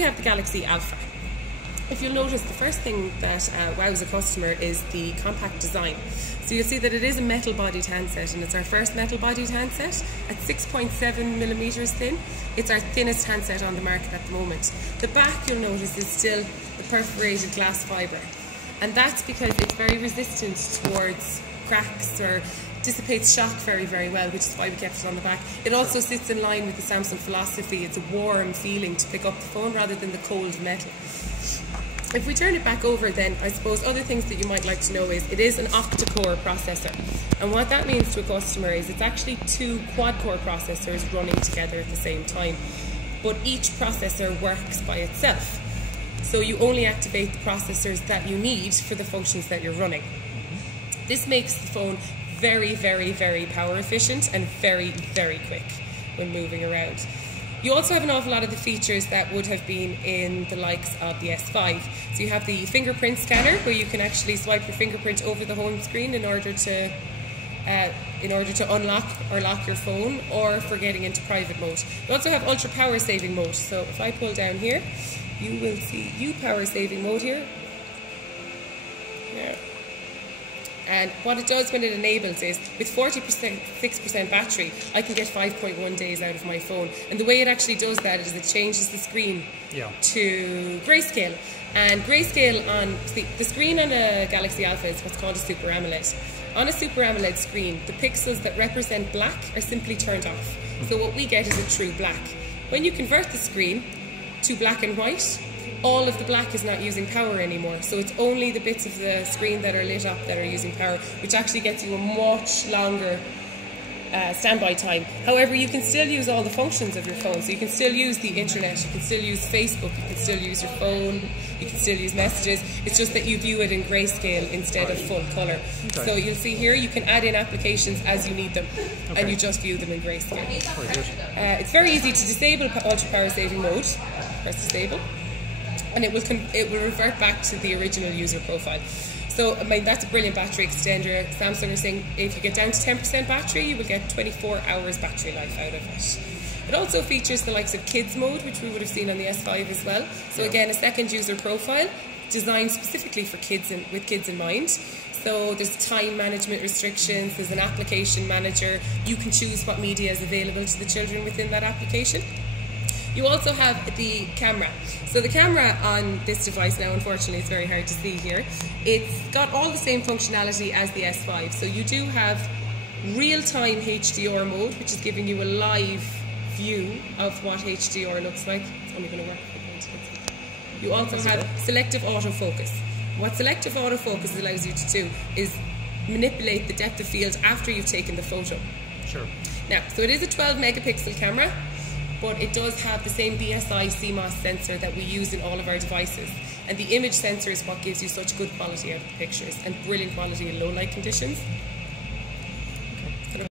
we have the Galaxy Alpha. If you'll notice, the first thing that wows a customer is the compact design. So you'll see that it is a metal-bodied handset, and it's our first metal-bodied handset at 6.7 millimeters thin. It's our thinnest handset on the market at the moment. The back, you'll notice, is still the perforated glass fibre, and that's because it's very resistant towards cracks or dissipates shock very, very well, which is why we kept it on the back. It also sits in line with the Samsung philosophy. It's a warm feeling to pick up the phone rather than the cold metal. If we turn it back over then, I suppose other things that you might like to know is it is an octa-core processor. And what that means to a customer is it's actually 2 quad-core processors running together at the same time. But each processor works by itself. So you only activate the processors that you need for the functions that you're running. This makes the phone very, very, very power efficient and very, very quick when moving around. You also have an awful lot of the features that would have been in the likes of the S5. So you have the fingerprint scanner, where you can actually swipe your fingerprint over the home screen in order to unlock or lock your phone, or for getting into private mode. You also have ultra power saving mode. So if I pull down here, you will see power saving mode here. Yeah. And what it does when it enables is, with 6% battery, I can get 5.1 days out of my phone. And the way it actually does that is it changes the screen to grayscale. And grayscale on the screen on a Galaxy Alpha is what's called a Super AMOLED. On a Super AMOLED screen, the pixels that represent black are simply turned off. So what we get is a true black. When you convert the screen to black and white, all of the black is not using power anymore, so it's only the bits of the screen that are lit up that are using power, which actually gets you a much longer standby time. However, you can still use all the functions of your phone, so you can still use the internet, you can still use Facebook, you can still use your phone, you can still use messages. It's just that you view it in grayscale instead of full colour. Okay. So you'll see here you can add in applications as you need them, and you just view them in grayscale. It's very easy to disable ultra power saving mode. Press disable, and it will revert back to the original user profile. So, I mean, that's a brilliant battery extender. Samsung are saying if you get down to 10% battery, you will get 24 hours battery life out of it. It also features the likes of kids mode, which we would have seen on the S5 as well. So again, a second user profile designed specifically for kids and with kids in mind. So there's time management restrictions, there's an application manager. You can choose what media is available to the children within that application. You also have the camera. So the camera on this device now, unfortunately, it's very hard to see here. It's got all the same functionality as the S5. So you do have real-time HDR mode, which is giving you a live view of what HDR looks like. It's only going to work. You also have selective autofocus. What selective autofocus allows you to do is manipulate the depth of field after you've taken the photo. Sure. Now, so it is a 12 megapixel camera, but it does have the same BSI CMOS sensor that we use in all of our devices. And the image sensor is what gives you such good quality out of the pictures and brilliant quality in low light conditions.